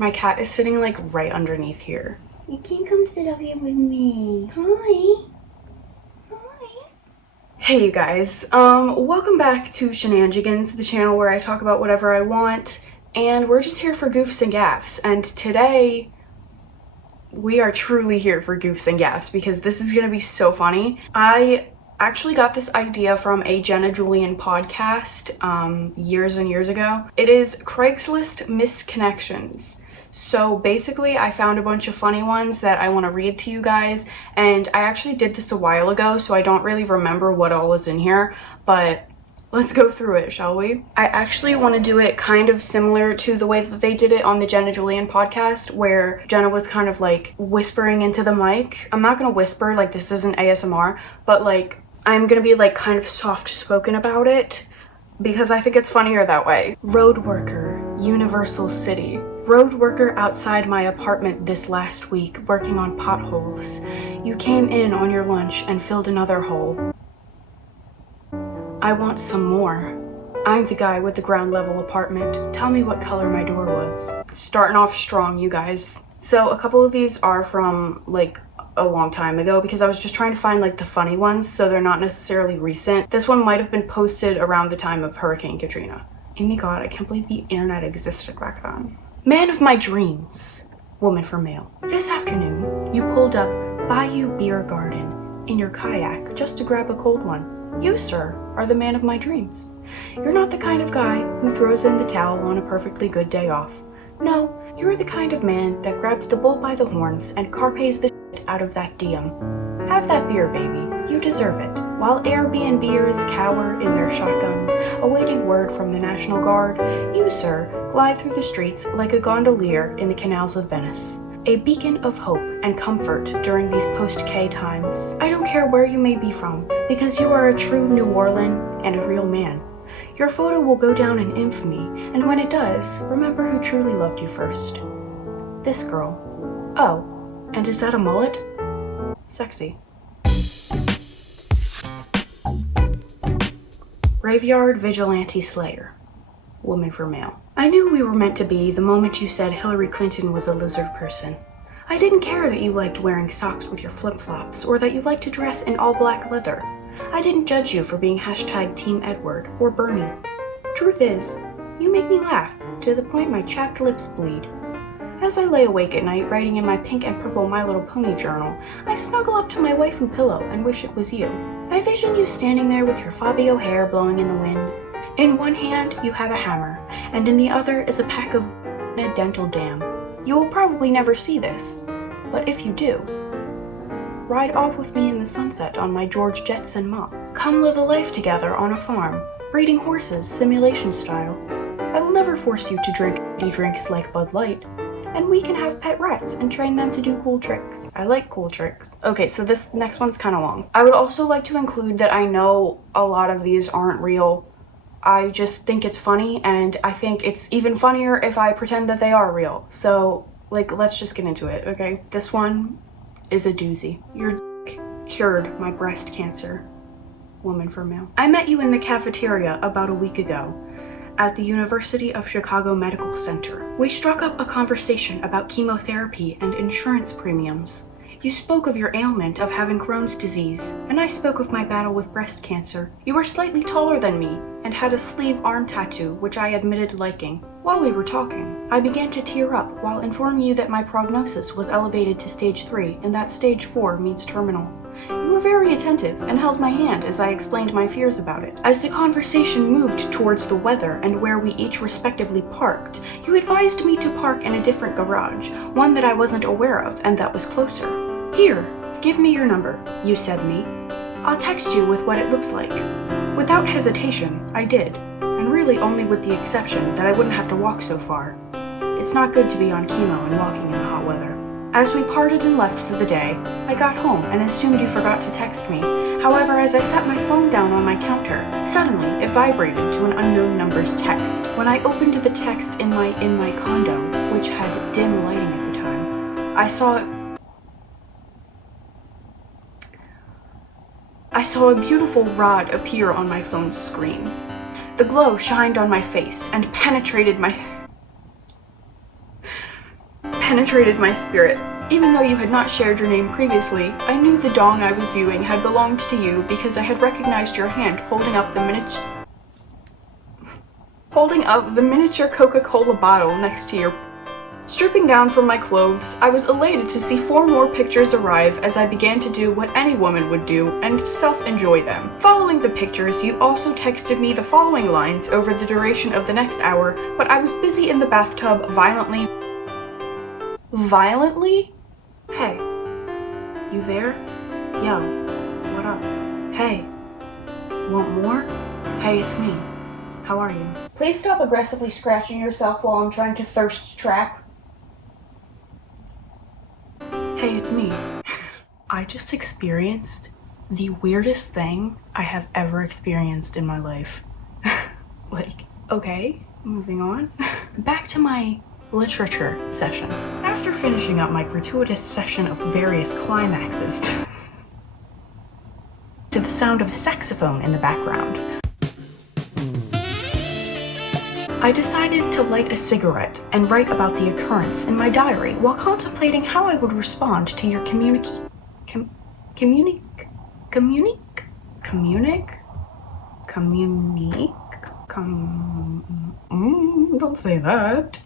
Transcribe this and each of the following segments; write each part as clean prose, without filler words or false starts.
My cat is sitting like right underneath here. You can come sit up here with me. Hi. Hi. Hey you guys, welcome back to Shenanigans, the channel where I talk about whatever I want, and we're just here for goofs and gaffs, and today we are truly here for goofs and gaffs because this is gonna be so funny. I actually got this idea from a Jenna podcast years and years ago. It is Craigslist missed connections. So basically I found a bunch of funny ones that I want to read to you guys, and I actually did this a while ago, so I don't really remember what all is in here, but let's go through it, shall we? I actually want to do it kind of similar to the way that they did it on the Jenna podcast, where Jenna was kind of like whispering into the mic. I'm not gonna whisper, like this isn't ASMR, but like I'm gonna be like kind of soft spoken about it because I think it's funnier that way. Road worker, Universal City. Road worker outside my apartment this last week, working on potholes. You came in on your lunch and filled another hole. I want some more. I'm the guy with the ground level apartment. Tell me what color my door was. Starting off strong, you guys. So a couple of these are from like a long time ago because I was just trying to find like the funny ones, so they're not necessarily recent. This one might have been posted around the time of Hurricane Katrina. Oh my god, I can't believe the internet existed back then. Man of my dreams, woman for male. This afternoon, you pulled up byeeeeeee garden in your kayak just to grab a cold one. You, sir, are the man of my dreams. You're not the kind of guy who throws in the towel on a perfectly good day off. No, you're the kind of man that grabs the bull by the horns and carpes the shit out of that DM. Have that beer, baby. You deserve it. While Airbnbers cower in their shotguns, awaiting word from the National Guard, you, sir, glide through the streets like a gondolier in the canals of Venice. A beacon of hope and comfort during these post-K times. I don't care where you may be from, because you are a true New Orleans and a real man. Your photo will go down in infamy, and when it does, remember who truly loved you first. This girl. Oh, and is that a mullet? Sexy. Graveyard Vigilante Slayer. Woman for male. I knew we were meant to be the moment you said Hillary Clinton was a lizard person. I didn't care that you liked wearing socks with your flip-flops or that you liked to dress in all black leather. I didn't judge you for being hashtag Team Edward or Bernie. Truth is, you make me laugh to the point my chapped lips bleed. As I lay awake at night writing in my pink and purple My Little Pony journal, I snuggle up to my waifu pillow and wish it was you. I vision you standing there with your Fabio hair blowing in the wind. In one hand, you have a hammer, and in the other is a pack of a dental dam. You will probably never see this, but if you do, ride off with me in the sunset on my George Jetson mop. Come live a life together on a farm, breeding horses simulation style. I will never force you to drink drinks like Bud Light, and we can have pet rats and train them to do cool tricks. I like cool tricks. Okay, so this next one's kind of long. I would also like to include that I know a lot of these aren't real. I just think it's funny, and I think it's even funnier if I pretend that they are real. So, like, let's just get into it, okay? This one is a doozy. Your dick cured my breast cancer. Woman for male. I met you in the cafeteria about a week ago at the University of Chicago Medical Center. We struck up a conversation about chemotherapy and insurance premiums. You spoke of your ailment of having Crohn's disease, and I spoke of my battle with breast cancer. You were slightly taller than me, and had a sleeve arm tattoo, which I admitted liking. While we were talking, I began to tear up while informing you that my prognosis was elevated to stage 3, and that stage 4 means terminal. You were very attentive and held my hand as I explained my fears about it. As the conversation moved towards the weather and where we each respectively parked, you advised me to park in a different garage, one that I wasn't aware of and that was closer. Here, give me your number, you said me. I'll text you with what it looks like. Without hesitation, I did, and really only with the exception that I wouldn't have to walk so far. It's not good to be on chemo and walking in the hot weather. As we parted and left for the day, I got home and assumed you forgot to text me. However, as I set my phone down on my counter, suddenly it vibrated to an unknown number's text. When I opened the text in my condo, which had dim lighting at the time, I saw a beautiful rod appear on my phone's screen. The glow shined on my face and penetrated my penetrated my spirit. Even though you had not shared your name previously, I knew the dong I was viewing had belonged to you because I had recognized your hand holding up the miniature Coca-Cola bottle next to your... Stripping down from my clothes, I was elated to see 4 more pictures arrive as I began to do what any woman would do and self-enjoy them. Following the pictures, you also texted me the following lines over the duration of the next hour, but I was busy in the bathtub violently? Hey, you there? Yo, what up? Hey, want more? Hey, it's me. How are you? Please stop aggressively scratching yourself while I'm trying to thirst trap. Hey, it's me. I just experienced the weirdest thing I have ever experienced in my life. Okay, moving on. Back to my literature session. After finishing up my gratuitous session of various climaxes to the sound of a saxophone in the background, I decided to light a cigarette and write about the occurrence in my diary while contemplating how I would respond to your don't say that.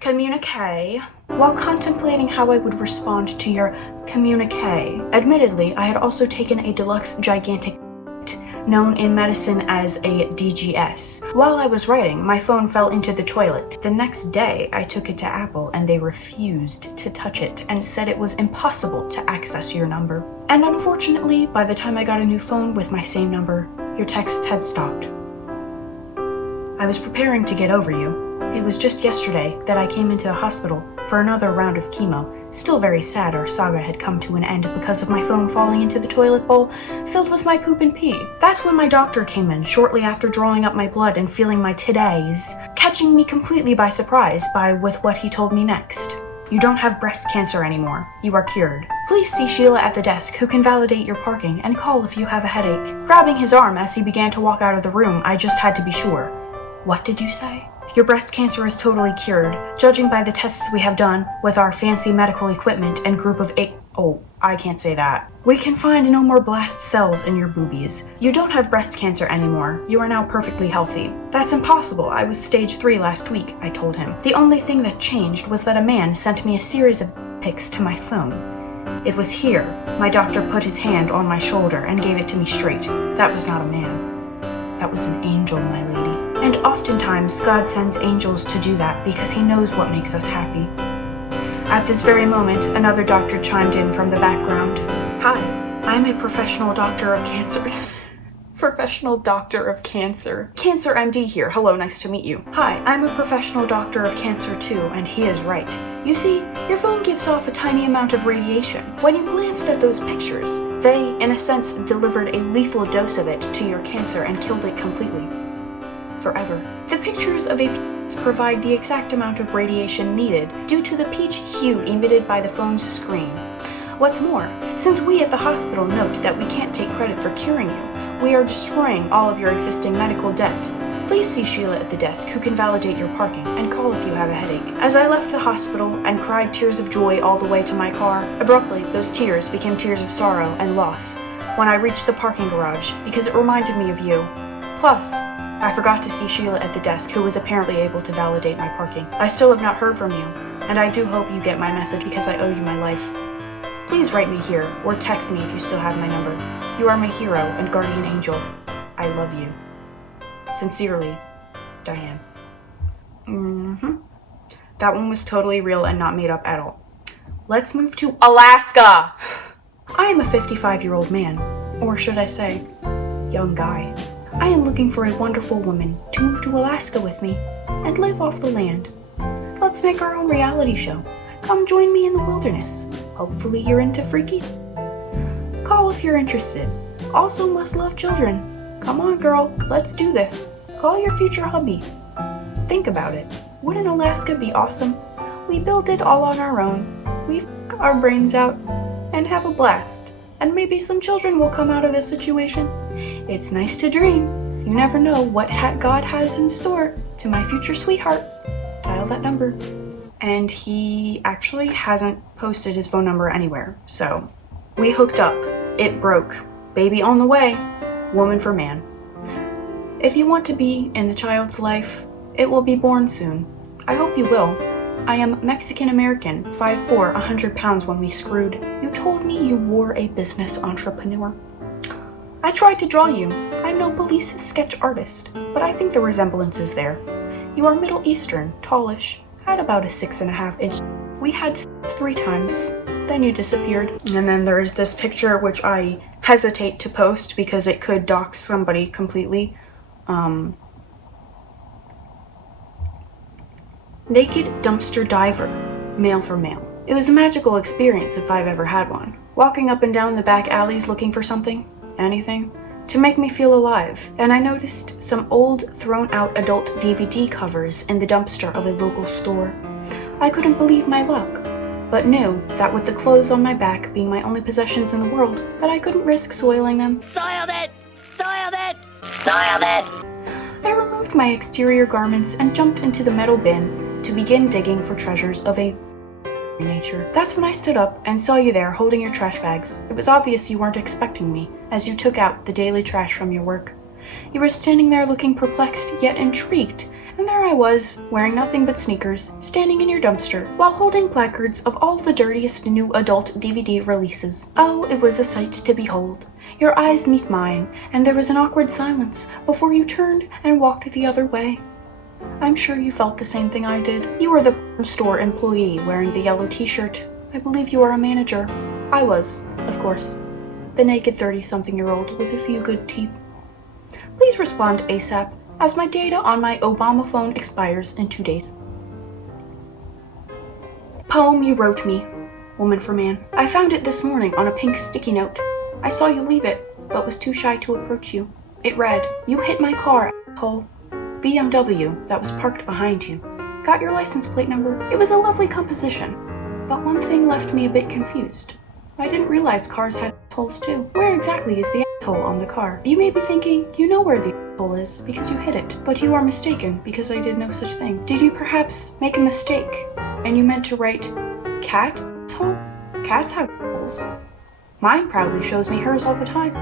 Communique. While contemplating how I would respond to your communique. Admittedly, I had also taken a deluxe gigantic known in medicine as a DGS. While I was writing, my phone fell into the toilet. The next day, I took it to Apple and they refused to touch it and said it was impossible to access your number. And unfortunately, by the time I got a new phone with my same number, your texts had stopped. I was preparing to get over you. It was just yesterday that I came into the hospital for another round of chemo. Still very sad our saga had come to an end because of my phone falling into the toilet bowl filled with my poop and pee. That's when my doctor came in shortly after drawing up my blood and feeling my today's, catching me completely by surprise with what he told me next. You don't have breast cancer anymore. You are cured. Please see Sheila at the desk who can validate your parking and call if you have a headache. Grabbing his arm as he began to walk out of the room, I just had to be sure. What did you say? Your breast cancer is totally cured, judging by the tests we have done with our fancy medical equipment and group of I can't say that. We can find no more blast cells in your boobies. You don't have breast cancer anymore. You are now perfectly healthy. That's impossible. I was stage 3 last week, I told him. The only thing that changed was that a man sent me a series of pics to my phone. It was here. My doctor put his hand on my shoulder and gave it to me straight. That was not a man. That was an angel, my lady. And oftentimes, God sends angels to do that because he knows what makes us happy. At this very moment, another doctor chimed in from the background. Hi, I'm a professional doctor of cancer. Professional doctor of cancer. Cancer MD here. Hello, nice to meet you. Hi, I'm a professional doctor of cancer too, and he is right. You see, your phone gives off a tiny amount of radiation. When you glanced at those pictures, they, in a sense, delivered a lethal dose of it to your cancer and killed it completely. Forever. The pictures of a penis provide the exact amount of radiation needed due to the peach hue emitted by the phone's screen. What's more, since we at the hospital note that we can't take credit for curing you, we are destroying all of your existing medical debt. Please see Sheila at the desk who can validate your parking and call if you have a headache. As I left the hospital and cried tears of joy all the way to my car, abruptly those tears became tears of sorrow and loss when I reached the parking garage because it reminded me of you. Plus, I forgot to see Sheila at the desk, who was apparently able to validate my parking. I still have not heard from you, and I do hope you get my message because I owe you my life. Please write me here, or text me if you still have my number. You are my hero and guardian angel. I love you. Sincerely, Diane. That one was totally real and not made up at all. Let's move to Alaska! I am a 55-year-old man, or should I say, young guy. I am looking for a wonderful woman to move to Alaska with me and live off the land. Let's make our own reality show. Come join me in the wilderness. Hopefully you're into freaky. Call if you're interested. Also must love children. Come on, girl, let's do this. Call your future hubby. Think about it. Wouldn't Alaska be awesome? We build it all on our own. We f*** our brains out and have a blast. And maybe some children will come out of this situation. It's nice to dream. You never know what God has in store to my future sweetheart. Dial that number. and he actually hasn't posted his phone number anywhere. So we hooked up. It broke. Baby on the way. Woman for man. If you want to be in the child's life, it will be born soon. I hope you will. I am Mexican-American, 5'4", 100 pounds when we screwed. You told me you were a business entrepreneur. I tried to draw you. I'm no police sketch artist, but I think the resemblance is there. You are Middle Eastern, tallish, had about a 6.5 inch. We had sex 3 times, then you disappeared. And then there's this picture which I hesitate to post because it could dox somebody completely. Naked dumpster diver, male for male. It was a magical experience if I've ever had one. Walking up and down the back alleys looking for something, anything, to make me feel alive. And I noticed some old, thrown-out adult DVD covers in the dumpster of a local store. I couldn't believe my luck, but knew that with the clothes on my back being my only possessions in the world, that I couldn't risk soiling them. Soiled it! Soiled it! Soiled it! I removed my exterior garments and jumped into the metal bin to begin digging for treasures of a nature. That's when I stood up and saw you there holding your trash bags. It was obvious you weren't expecting me, as you took out the daily trash from your work. You were standing there looking perplexed yet intrigued, and there I was, wearing nothing but sneakers, standing in your dumpster, while holding placards of all the dirtiest new adult DVD releases. Oh, it was a sight to behold. Your eyes meet mine, and there was an awkward silence before you turned and walked the other way. I'm sure you felt the same thing I did. You were the store employee wearing the yellow t-shirt. I believe you are a manager. I was, of course, the naked 30-something-year-old with a few good teeth. Please respond ASAP, as my data on my Obama phone expires in 2 days. Poem you wrote me, woman for man. I found it this morning on a pink sticky note. I saw you leave it, but was too shy to approach you. It read, "You hit my car, asshole. BMW that was parked behind you. Got your license plate number." It was a lovely composition, but one thing left me a bit confused. I didn't realize cars had assholes too. Where exactly is the asshole on the car? You may be thinking you know where the asshole is because you hit it, but you are mistaken because I did no such thing. Did you perhaps make a mistake and you meant to write cat asshole? Cats have assholes. Mine proudly shows me hers all the time.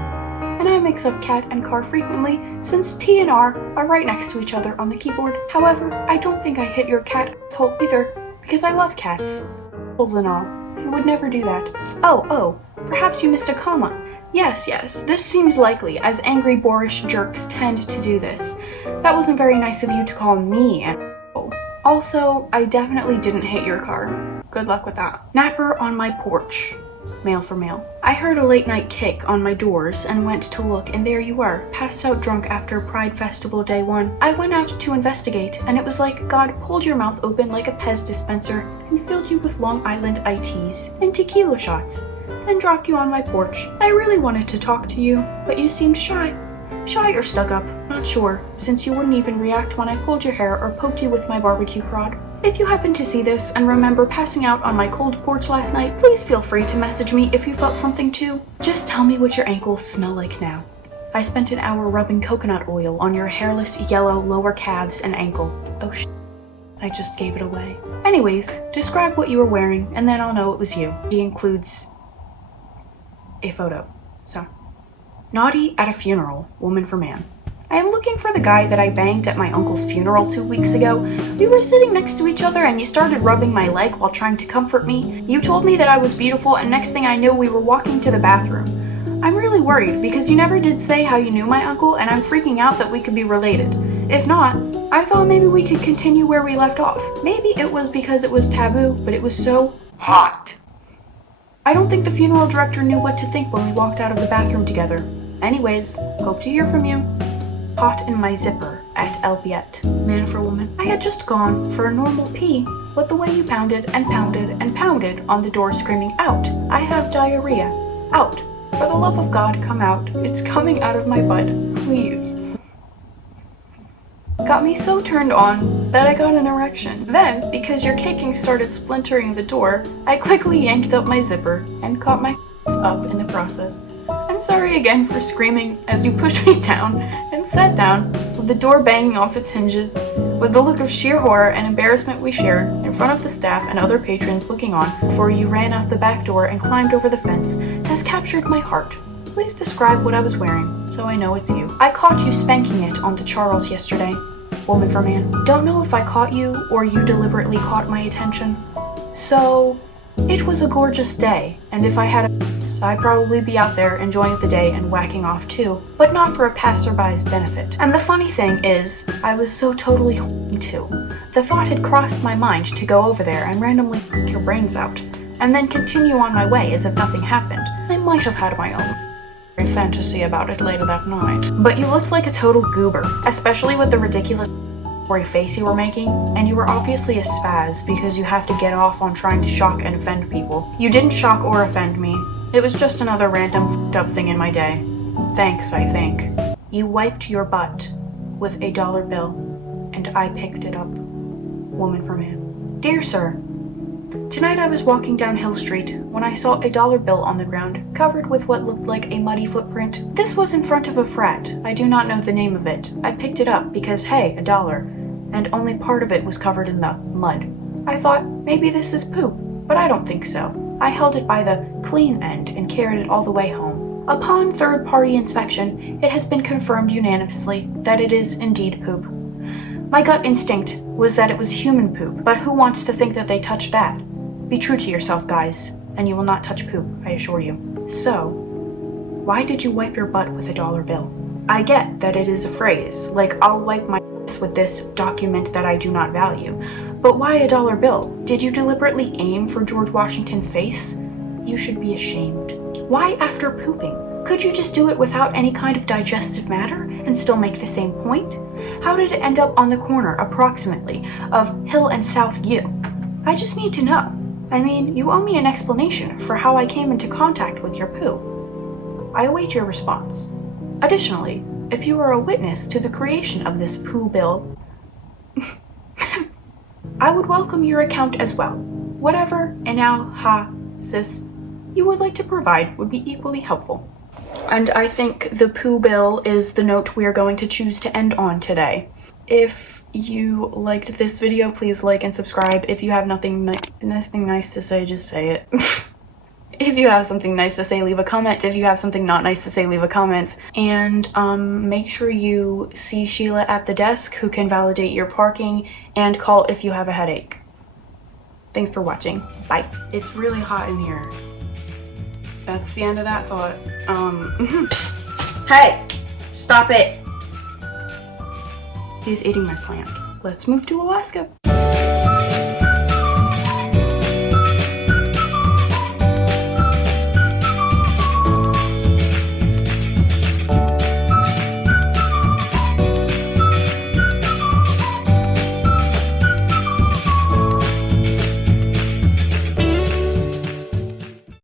And I mix up cat and car frequently since T and R are right next to each other on the keyboard. However, I don't think I hit your cat asshole either because I love cats, assholes and all, and would never do that. Oh, perhaps you missed a comma. Yes, this seems likely, as angry boorish jerks tend to do this. That wasn't very nice of you to call me an asshole. Also, I definitely didn't hit your car. Good luck with that. Napper on my porch. Male for male. I heard a late night kick on my doors and went to look, and there you were, passed out drunk after Pride Festival Day 1. I went out to investigate, and it was like God pulled your mouth open like a Pez dispenser and filled you with Long Island ITs and tequila shots, then dropped you on my porch. I really wanted to talk to you, but you seemed shy. Shy or stuck up, not sure, since you wouldn't even react when I pulled your hair or poked you with my barbecue prod. If you happen to see this and remember passing out on my cold porch last night, please feel free to message me if you felt something too. Just tell me what your ankles smell like now. I spent an hour rubbing coconut oil on your hairless yellow lower calves and ankle. Oh I just gave it away. Anyways, describe what you were wearing and then I'll know it was you. She includes a photo. So, naughty at a funeral, woman for man. I am looking for the guy that I banged at my uncle's funeral 2 weeks ago. We were sitting next to each other and you started rubbing my leg while trying to comfort me. You told me that I was beautiful and next thing I knew we were walking to the bathroom. I'm really worried because you never did say how you knew my uncle and I'm freaking out that we could be related. If not, I thought maybe we could continue where we left off. Maybe it was because it was taboo, but it was so hot. I don't think the funeral director knew what to think when we walked out of the bathroom together. Anyways, hope to hear from you. Hot in my zipper at Elbiet, man for woman. I had just gone for a normal pee, but the way you pounded and pounded and pounded on the door screaming, "Out! I have diarrhea! Out! For the love of God, come out! It's coming out of my butt, please!" Got me so turned on that I got an erection. Then, because your kicking started splintering the door, I quickly yanked up my zipper and caught my up in the process. I'm sorry again for screaming as you pushed me down and sat down, with the door banging off its hinges. With the look of sheer horror and embarrassment we shared in front of the staff and other patrons looking on before you ran out the back door and climbed over the fence has captured my heart. Please describe what I was wearing, so I know it's you. I caught you spanking it on the Charles yesterday. Woman for man. Don't know if I caught you or you deliberately caught my attention. So, it was a gorgeous day, and if I had a I'd probably be out there enjoying the day and whacking off too, but not for a passerby's benefit. And the funny thing is, I was so totally horny too. The thought had crossed my mind to go over there and randomly f*** your brains out, and then continue on my way as if nothing happened. I might have had my own fantasy about it later that night. But you looked like a total goober, especially with the ridiculous face you were making, and you were obviously a spaz because you have to get off on trying to shock and offend people. You didn't shock or offend me. It was just another random f***ed up thing in my day. Thanks, I think. You wiped your butt with a dollar bill, and I picked it up. Woman for man. Dear sir, tonight I was walking down Hill Street when I saw a dollar bill on the ground, covered with what looked like a muddy footprint. This was in front of a frat. I do not know the name of it. I picked it up because, hey, $1, and only part of it was covered in the mud. I thought, maybe this is poop, but I don't think so. I held it by the clean end and carried it all the way home. Upon third-party inspection, it has been confirmed unanimously that it is indeed poop. My gut instinct was that it was human poop, but who wants to think that they touched that? Be true to yourself, guys, and you will not touch poop, I assure you. So, why did you wipe your butt with a dollar bill? I get that it is a phrase, like I'll wipe my ass with this document that I do not value. But why a dollar bill? Did you deliberately aim for George Washington's face? You should be ashamed. Why after pooping? Could you just do it without any kind of digestive matter and still make the same point? How did it end up on the corner, approximately, of Hill and South U? I just need to know. I mean, you owe me an explanation for how I came into contact with your poo. I await your response. Additionally, if you are a witness to the creation of this poo bill, I would welcome your account as well. Whatever analysis you would like to provide would be equally helpful. And I think the poo bill is the note we are going to choose to end on today. If you liked this video, please like and subscribe. If you have nothing nice to say, just say it. If you have something nice to say, leave a comment. If you have something not nice to say, leave a comment. And make sure you see Sheila at the desk, who can validate your parking, and call if you have a headache. Thanks for watching. Bye. It's really hot in here. That's the end of that thought. Psst. Hey! Stop it! He's eating my plant. Let's move to Alaska.